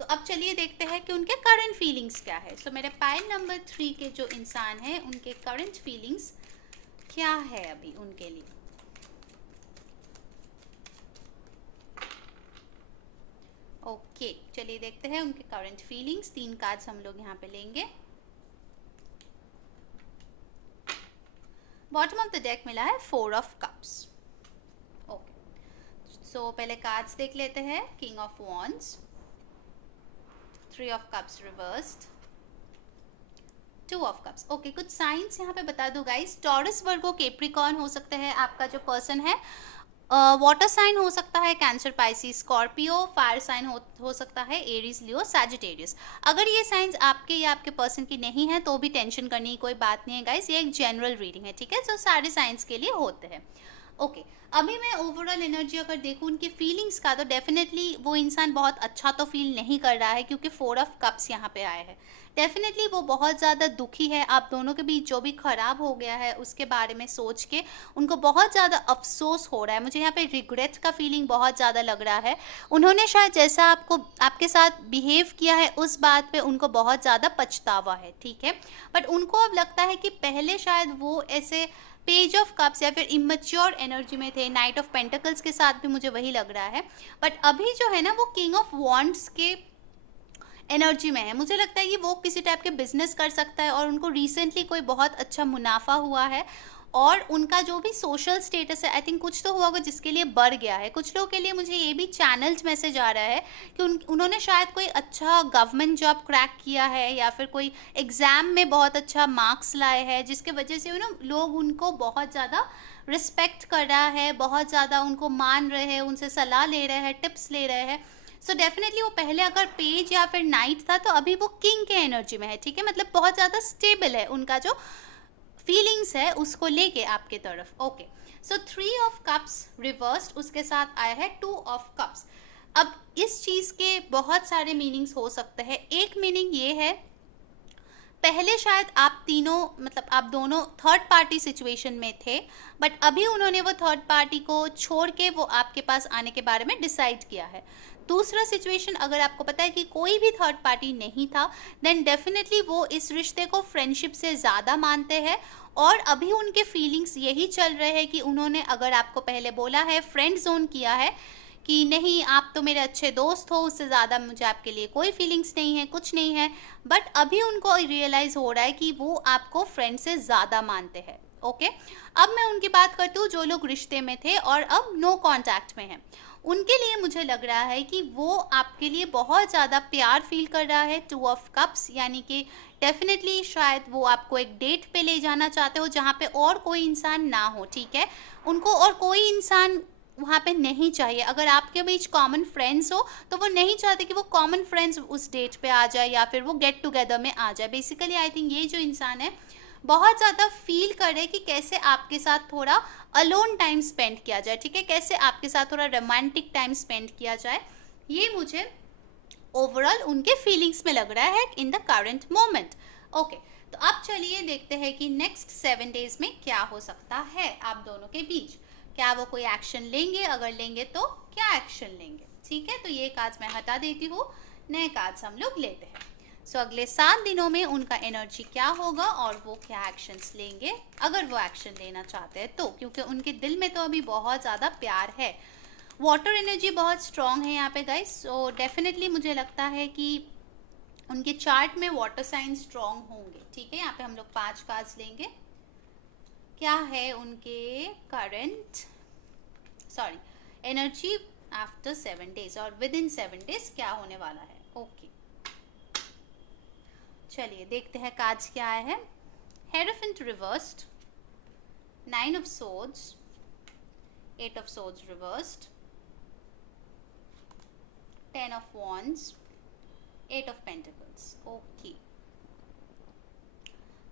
तो अब चलिए देखते हैं कि उनके करंट फीलिंग्स क्या है। सो मेरे पाइल नंबर 3 के जो इंसान हैं उनके करंट फीलिंग्स क्या है अभी उनके लिए। ओके, चलिए देखते हैं उनके करंट फीलिंग्स। 3 कार्ड्स हम लोग यहाँ पे लेंगे। बॉटम ऑफ द डेक मिला है 4 ऑफ कप्स। ओके, सो पहले कार्ड्स देख लेते हैं। King of wands, 3 of cups reversed, 2 of cups. Okay, कुछ साइंस यहाँ पे बता दो गाइस। टॉरस, वर्गो, कैप्रिकॉर्न हो सकते हैं आपका जो पर्सन है। वाटर साइन हो सकता है Cancer, Pisces, Scorpio. Fire sign हो सकता है एरीज, लियो, सैजिटेरियस। अगर ये साइंस आपके या आपके पर्सन की नहीं है तो भी टेंशन करने की कोई बात नहीं है गाइस, ये एक जनरल रीडिंग है, ठीक है, जो सारे साइंस के लिए होते हैं। ओके, अभी मैं ओवरऑल एनर्जी अगर देखूँ उनकी फीलिंग्स का, तो डेफिनेटली वो इंसान बहुत अच्छा तो फील नहीं कर रहा है, क्योंकि 4 ऑफ कप्स यहाँ पे आए हैं। डेफिनेटली वो बहुत ज़्यादा दुखी है। आप दोनों के बीच जो भी खराब हो गया है उसके बारे में सोच के उनको बहुत ज़्यादा अफसोस हो रहा है। मुझे यहाँ पे रिग्रेट का फीलिंग बहुत ज़्यादा लग रहा है। उन्होंने शायद जैसा आपके साथ बिहेव किया है उस बात पे उनको बहुत ज़्यादा पछतावा है, ठीक है, बट उनको अब लगता है कि पहले शायद वो ऐसे पेज ऑफ कप्स या फिर इमेच्योर एनर्जी में थे। नाइट ऑफ पेंटिकल्स के साथ भी मुझे वही लग रहा है, बट अभी जो है ना वो किंग ऑफ वॉन्ड्स के एनर्जी में है। मुझे लगता है कि वो किसी टाइप के बिजनेस कर सकता है और उनको रिसेंटली कोई बहुत अच्छा मुनाफा हुआ है और उनका जो भी सोशल स्टेटस है, आई थिंक कुछ तो हुआ होगा जिसके लिए बढ़ गया है। कुछ लोगों के लिए मुझे ये भी चैनल्स मैसेज आ रहा है कि उन्होंने शायद कोई अच्छा गवर्नमेंट जॉब क्रैक किया है या फिर कोई एग्ज़ाम में बहुत अच्छा मार्क्स लाए हैं, जिसके वजह से लोग उनको बहुत ज़्यादा रिस्पेक्ट कर रहा है, बहुत ज़्यादा उनको मान रहे हैं, उनसे सलाह ले रहे हैं, टिप्स ले रहे हैं। सो डेफिनेटली वो पहले अगर पेज या फिर नाइट था तो अभी वो किंग के एनर्जी में है, ठीक है, मतलब बहुत ज़्यादा स्टेबल है उनका जो फीलिंग्स है उसको लेके आपके तरफ। Okay, so 3 of cups reversed, उसके साथ आया है 2 ऑफ कप्स। अब इस चीज़ के बहुत सारे मीनिंग्स हो सकते हैं। एक मीनिंग ये है, पहले शायद आप तीनों, मतलब आप दोनों थर्ड पार्टी सिचुएशन में थे, बट अभी उन्होंने वो थर्ड पार्टी को छोड़ के वो आपके पास आने के बारे में डिसाइड किया है। दूसरा सिचुएशन, अगर आपको पता है कि कोई भी थर्ड पार्टी नहीं था, देन डेफिनेटली वो इस रिश्ते को फ्रेंडशिप से ज़्यादा मानते हैं और अभी उनके फीलिंग्स यही चल रहे हैं कि उन्होंने अगर आपको पहले बोला है, फ्रेंड जोन किया है कि नहीं आप तो मेरे अच्छे दोस्त हो, उससे ज़्यादा मुझे आपके लिए कोई फीलिंग्स नहीं है, कुछ नहीं है, बट अभी उनको रियलाइज़ हो रहा है कि वो आपको फ्रेंड से ज़्यादा मानते हैं। ओके, अब मैं उनकी बात करती हूँ जो लोग रिश्ते में थे और अब नो कांटेक्ट में हैं। उनके लिए मुझे लग रहा है कि वो आपके लिए बहुत ज़्यादा प्यार फील कर रहा है। 2 ऑफ कप्स यानी कि डेफिनेटली शायद वो आपको एक डेट पे ले जाना चाहते हो जहाँ पे और कोई इंसान ना हो, ठीक है, उनको और कोई इंसान वहाँ पे नहीं चाहिए। अगर आपके बीच कॉमन फ्रेंड्स हो तो वो नहीं चाहते कि वो कॉमन फ्रेंड्स उस डेट पे आ जाए या फिर वो गेट टुगेदर में आ जाए। बेसिकली आई थिंक ये जो इंसान है बहुत ज़्यादा फील करे कि कैसे आपके साथ थोड़ा अलोन टाइम स्पेंड किया जाए, ठीक है, कैसे आपके साथ थोड़ा रोमांटिक टाइम स्पेंड किया जाए। ये मुझे ओवरऑल उनके फीलिंग्स में लग रहा है in the current moment. Okay, तो अब चलिए देखते हैं कि नेक्स्ट 7 डेज में क्या हो सकता है आप दोनों के बीच। क्या वो कोई एक्शन लेंगे, अगर लेंगे तो क्या एक्शन लेंगे, ठीक है, तो ये कार्ड्स मैं हटा देती हूँ। नए कार्ड्स हम लोग लेते हैं। सो अगले 7 दिनों में उनका एनर्जी क्या होगा और वो क्या एक्शंस लेंगे, अगर वो एक्शन लेना चाहते हैं तो, क्योंकि उनके दिल में तो अभी बहुत ज़्यादा प्यार है। वाटर एनर्जी बहुत स्ट्रांग है यहाँ पे गाइस, सो डेफिनेटली मुझे लगता है कि उनके चार्ट में वाटर साइन स्ट्रांग होंगे। ठीक है, यहाँ पे हम लोग 5 कार्ड्स लेंगे। क्या है उनके करंट एनर्जी आफ्टर 7 डेज और विद इन 7 डेज क्या होने वाला है। ओके, चलिए देखते हैं कार्ड्स क्या आए हैं। Hierophant reversed, 9 of swords, 8 of swords reversed, 10 of wands, 8 of pentacles. Okay,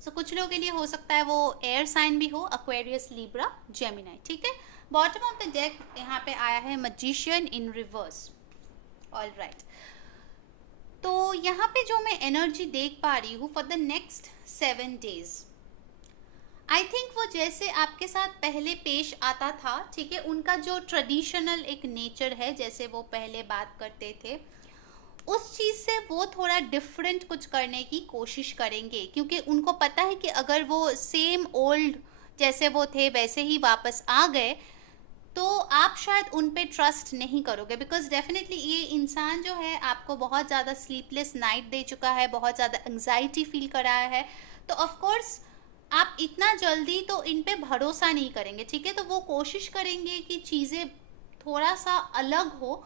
so कुछ लोगों के लिए हो सकता है वो एयर साइन भी हो, एक्वेरियस, लिब्रा, जेमिनी। ठीक है, बॉटम ऑफ द डेक यहाँ पे आया है मैजिशियन इन रिवर्स। ऑल राइट, तो यहाँ पे जो मैं एनर्जी देख पा रही हूँ for the next 7 days, I think वो जैसे आपके साथ पहले पेश आता था, ठीक है, उनका जो ट्रेडिशनल एक नेचर है, जैसे वो पहले बात करते थे, उस चीज़ से वो थोड़ा डिफरेंट कुछ करने की कोशिश करेंगे, क्योंकि उनको पता है कि अगर वो सेम ओल्ड जैसे वो थे वैसे ही वापस आ गए तो आप शायद उन पे ट्रस्ट नहीं करोगे, बिकॉज डेफिनेटली ये इंसान जो है आपको बहुत ज़्यादा स्लीपलेस नाइट दे चुका है, बहुत ज़्यादा एंग्जाइटी फील कराया है, तो ऑफ कोर्स आप इतना जल्दी तो इन पे भरोसा नहीं करेंगे। ठीक है, तो वो कोशिश करेंगे कि चीज़ें थोड़ा सा अलग हो,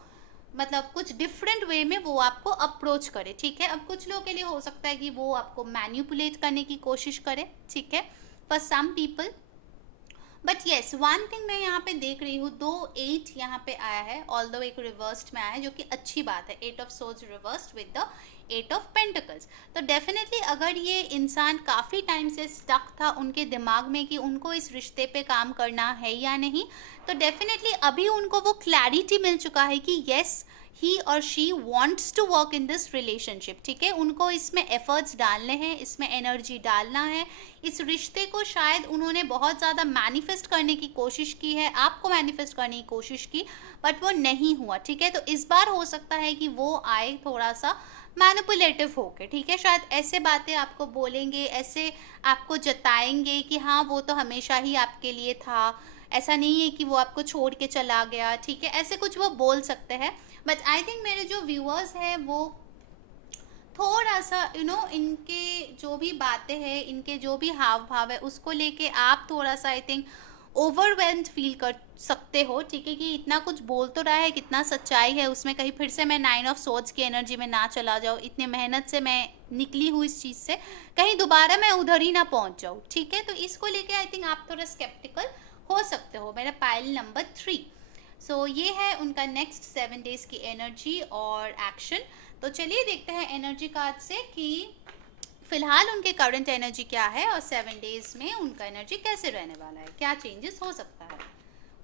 मतलब कुछ डिफरेंट वे में वो आपको अप्रोच करे। ठीक है, अब कुछ लोगों के लिए हो सकता है कि वो आपको मैन्युपुलेट करने की कोशिश करे, ठीक है, for some people. But yes, one thing मैं यहाँ पे देख रही हूँ, 2 8 यहाँ पे आया है, ऑल दो एक रिवर्स्ड में आया है, जो कि अच्छी बात है। 8 of swords reversed with the 8 of pentacles. तो डेफिनेटली अगर ये इंसान काफ़ी टाइम से स्टक था उनके दिमाग में कि उनको इस रिश्ते पे काम करना है या नहीं, तो डेफिनेटली अभी उनको वो क्लैरिटी मिल चुका है कि yes, he or she wants to work in this relationship. ठीक है, उनको इसमें एफर्ट्स डालने हैं, इसमें एनर्जी डालना है। इस रिश्ते को शायद उन्होंने बहुत ज़्यादा मैनिफेस्ट करने की कोशिश की है, आपको मैनिफेस्ट करने की कोशिश की, बट वो नहीं हुआ। ठीक है, तो इस बार हो सकता है कि वो आए थोड़ा सा मैनिपुलेटिव होके। ठीक है, शायद ऐसे बातें आपको बोलेंगे, ऐसे आपको जताएंगे कि हाँ वो तो हमेशा ही आपके लिए था, ऐसा नहीं है कि वो आपको छोड़ के चला गया। ठीक है, ऐसे कुछ वो बोल सकते हैं। बट आई थिंक मेरे जो व्यूअर्स हैं वो थोड़ा सा इनके जो भी बातें हैं, इनके जो भी हाव भाव है, उसको लेके आप थोड़ा सा आई थिंक ओवरवेल्म्ड फील कर सकते हो। ठीक है, कि इतना कुछ बोल तो रहा है, कितना सच्चाई है उसमें, कहीं फिर से मैं 9 ऑफ सोर्ड्स की एनर्जी में ना चला जाऊँ, इतने मेहनत से मैं निकली हूँ इस चीज़ से, कहीं दोबारा मैं उधर ही ना पहुँच जाऊँ। ठीक है, तो इसको लेके आई थिंक आप थोड़ा स्केप्टिकल हो सकते हो। मेरा पाइल नंबर 3। सो ये है उनका नेक्स्ट 7 डेज की एनर्जी और एक्शन। तो चलिए देखते हैं एनर्जी कार्ड से कि फिलहाल उनके करंट एनर्जी क्या है और 7 डेज में उनका एनर्जी कैसे रहने वाला है, क्या चेंजेस हो सकता है।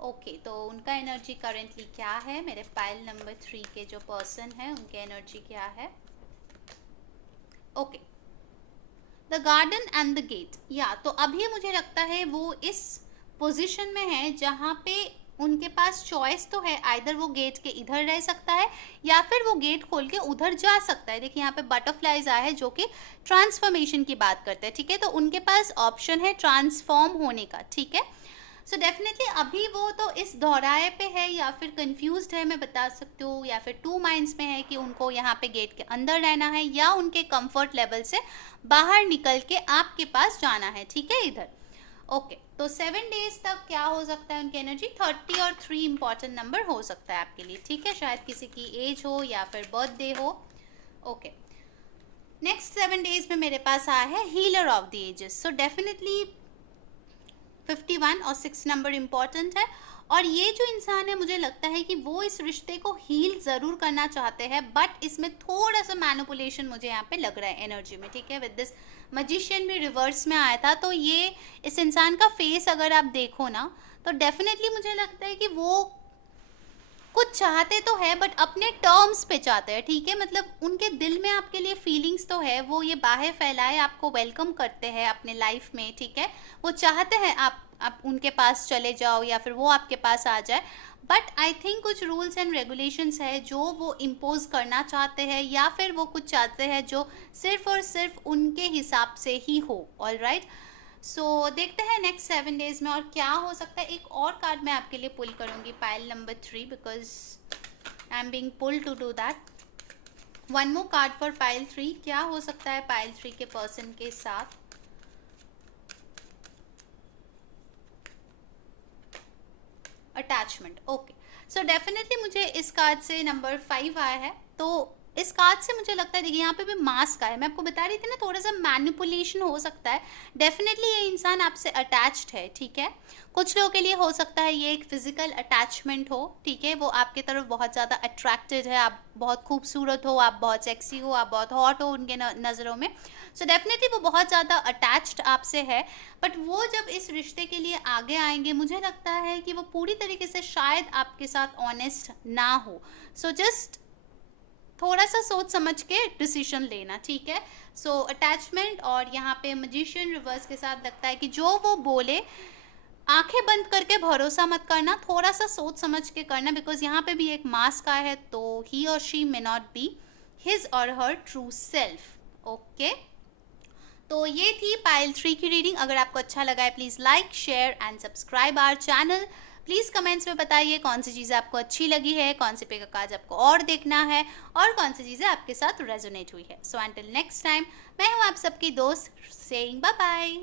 ओके, तो उनका एनर्जी करेंटली क्या है, मेरे पाइल नंबर 3 के जो पर्सन है उनके एनर्जी क्या है। Okay, the garden and the gate. या तो अभी मुझे लगता है वो इस पोजीशन में है जहाँ पे उनके पास चॉइस तो है, आइदर वो गेट के इधर रह सकता है या फिर वो गेट खोल के उधर जा सकता है। देखिए यहाँ पे बटरफ्लाइज आया है जो कि ट्रांसफॉर्मेशन की बात करते हैं। ठीक है, तो उनके पास ऑप्शन है ट्रांसफॉर्म होने का। ठीक है, सो डेफिनेटली अभी वो तो इस दोहराए पे है या फिर कंफ्यूज्ड है, मैं बता सकती हूँ, या फिर 2 माइंड्स में है कि उनको यहाँ पे गेट के अंदर रहना है या उनके कंफर्ट लेवल से बाहर निकल के आपके पास जाना है। ठीक है, इधर। ओके, तो 7 डेज तक क्या हो सकता है उनकी एनर्जी, 30 और 3 इंपॉर्टेंट नंबर हो सकता है आपके लिए। ठीक है, शायद किसी की एज हो या फिर बर्थडे हो। ओके, नेक्स्ट 7 डेज में मेरे पास आया है healer of the ages. So definitely 51 और 6 नंबर इंपॉर्टेंट है, और ये जो इंसान है मुझे लगता है कि वो इस रिश्ते को हील जरूर करना चाहते हैं, बट इसमें थोड़ा सा मैनिपुलेशन मुझे यहाँ पे लग रहा है एनर्जी में। ठीक है, विद दिस मैजिशियन भी रिवर्स में आया था, तो ये इस इंसान का फेस अगर आप देखो ना, तो डेफिनेटली मुझे लगता है कि वो कुछ चाहते तो है बट अपने टर्म्स पे चाहते हैं। ठीक है, मतलब उनके दिल में आपके लिए फीलिंग्स तो है, वो ये बाहें फैलाए आपको वेलकम करते हैं अपने लाइफ में। ठीक है, वो चाहते हैं आप उनके पास चले जाओ या फिर वो आपके पास आ जाए, बट आई थिंक कुछ रूल्स एंड रेगुलेशंस है जो वो इम्पोज करना चाहते हैं, या फिर वो कुछ चाहते हैं जो सिर्फ और सिर्फ उनके हिसाब से ही हो। ऑल राइट, सो देखते हैं नेक्स्ट 7 डेज में और क्या हो सकता है। एक और कार्ड मैं आपके लिए पुल करूंगी, pile number 3, because I am being pulled to do that. One more card for pile 3, क्या हो सकता है पाइल 3 के पर्सन के साथ। Attachment, okay. सो डेफिनेटली मुझे इस कार्ड से नंबर 5 आया है, तो इस कार्ड से मुझे लगता है, देखिए यहाँ पे भी मास्क आया, मैं आपको बता रही थी ना थोड़ा सा मैनिपुलेशन हो सकता है। डेफिनेटली ये इंसान आपसे अटैच्ड है, ठीक है। कुछ लोगों के लिए हो सकता है ये एक फिजिकल अटैचमेंट हो, ठीक है। वो आपके तरफ बहुत ज़्यादा अट्रैक्टेड है, आप बहुत खूबसूरत हो, आप बहुत सेक्सी हो, आप बहुत हॉट हो उनके नज़रों में। सो डेफिनेटली वो बहुत ज़्यादा अटैच्ड आपसे है। बट वो जब इस रिश्ते के लिए आगे आएंगे, मुझे लगता है कि वो पूरी तरीके से शायद आपके साथ ऑनेस्ट ना हो। सो जस्ट थोड़ा सा सोच समझ के डिसीजन लेना, ठीक है। सो अटैचमेंट, और यहाँ पे मैजिशियन रिवर्स के साथ लगता है कि जो वो बोले आंखें बंद करके भरोसा मत करना, थोड़ा सा सोच समझ के करना, बिकॉज यहाँ पे भी एक मास्क आया है, तो ही or she may not be his और हर ट्रू सेल्फ। ओके, तो ये थी पाइल 3 की रीडिंग। अगर आपको अच्छा लगा है please like, share and subscribe our channel. Please comments में बताइए कौन सी चीज़ें आपको अच्छी लगी है, कौन से पे का काज आपको और देखना है, और कौन सी चीज़ें आपके साथ रेजोनेट हुई है। सो अंटिल नेक्स्ट टाइम, मैं हूँ आप सबकी दोस्त, सेइंग बाय बाय।